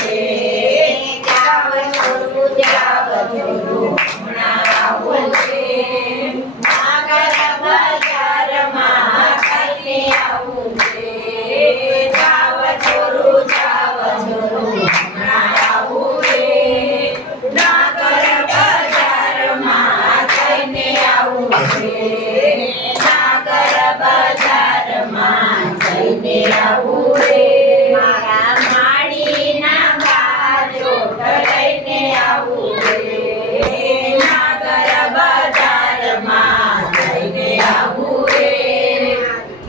છે. જાવ છોરું જાવ છોરું હમણાં આવું છે. નાગર બજારમાં થઈને આવું છે. જાવ છોરું જાવ છોરું હમણાં આવું છે. નાગર બજારમાં થઈને આવું છે. નાગર બજારમાં થઈને આવું છે. મારા માડીના બાજોટ લઈને આવું છે. નાગર બજારમાં થઈને આવું છે.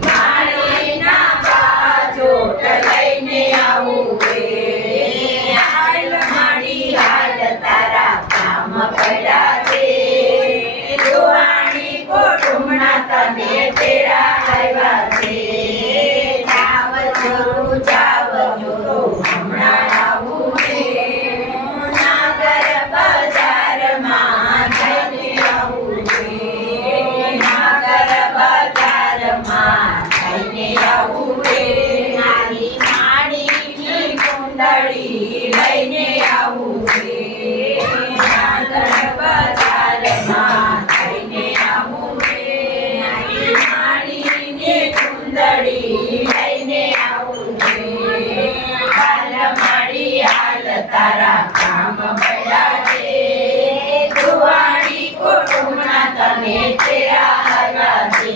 માડીના બાજોટ લઈને આવું છે. હાલ માડી હાલ તારા કામ પડ્યા છે. જુવાણી કુટુંબના તને તેરા આવ્યા છે. જાવ છોરું જાવ છોરું હમણાં આવું છે. નાગર બજારમાં થઈને આવું છે. નાગર બજારમાં થઈને આવું છે. મારી માડીની કુંડળી લઈને આવું છે. નાગર બજારમાં થઈને આવું છે. મારી માડીની કુંડળી લઈને આવું છે. હાલ માડી હાલ તારા કામ પડ્યા છે. જુવાણી કુટુંબના તને તેરા આવ્યા છે.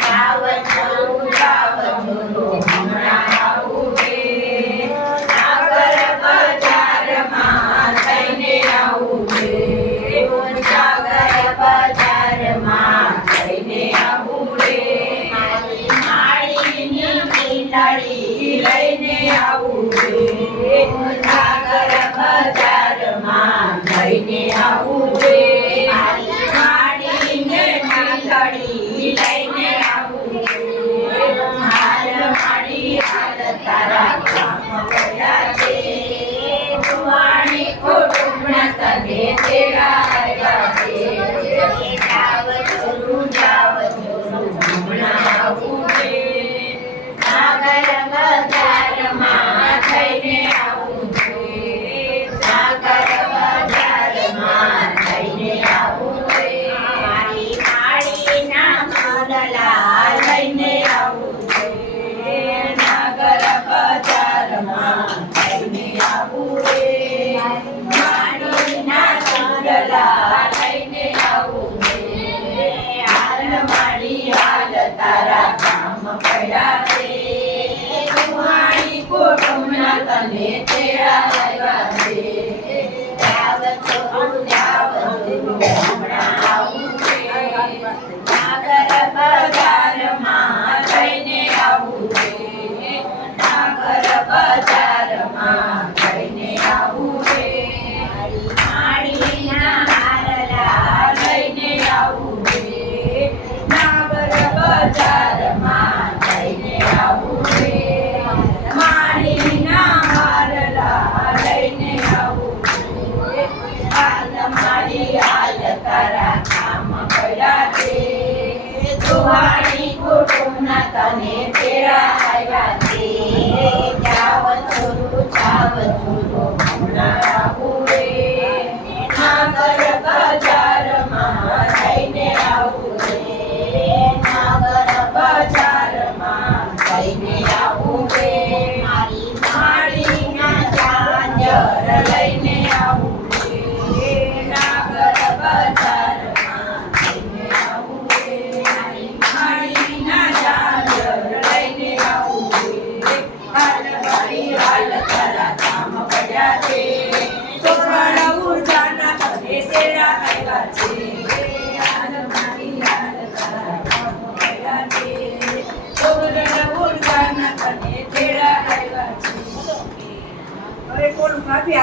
જાવ છોરું જાવ છોરું હમણાં આવું છે. નાગર બજારમાં થઈને આવું છે. નાગર બજારમાં થઈને આવું છે. મારી માડીની કુંડળી લઈને આવું છે. નાગર બજારમાં થઈને આવું છે. મારી માડીને કુંડળી લઈને આવું છે. હાલ માડી હાલ તારા કામ પડ્યા છે. જુવાણી કુટુંબના તને તેરા આવ્યા છે. જાવ છોરું જાવ છોરું હમણાં આવું છે. નાગર બજારમાં થઈને આવું છે. નાગર બજારમાં થઈને આવું છે. મારી માડીના મોડલા લઈને આવું છે. નાગર બજારમાં થઈને આવું છે. માડીના મોડલા લઈને આવું છે. હાલ માડી હાલ તારા કામ પડ્યા છે. જુવાણી કુટુંબના તને તેરા આવ્યા છે. જાવ છોરું જાવ છોરું હમણાં આવું છે. નાગર બજારમાં થઈને આવું છે. નાગર બજારમાં થઈને આવું છે. માડીના હારલા લઈને આવું છે. નાગર બજારમાં થઈને આવું છે. માડીના હારલા લઈને આવું છે. હાલ માડી હાલ તારા કામ પડ્યા છે. જુવાણી કુટુંબના તને તેરા આવ્યા છે. જાવ છોરું જાવ છોરું હમણાં આવું છે. નાગર બજારમાં થઈને આવું છે. નાગર બજારમાં થઈને આવું છે. મારી માડીના ઝાંઝર લઈને આવું છે. નાગર બજારમાં થઈને આવું છે. મારી માડીના ઝાંઝર લઈને આવું છે. હાલ માડી હાલ તારા કામ પડ્યા છે. છોકરા ઉર્જાના તને તેરા આવ્યા છે. હાલ માડી હાલ તારા કામ પડ્યા છે. છોકરા ઉર્જાના તને તેરા આવ્યા છે. હવે કોણ ભાભી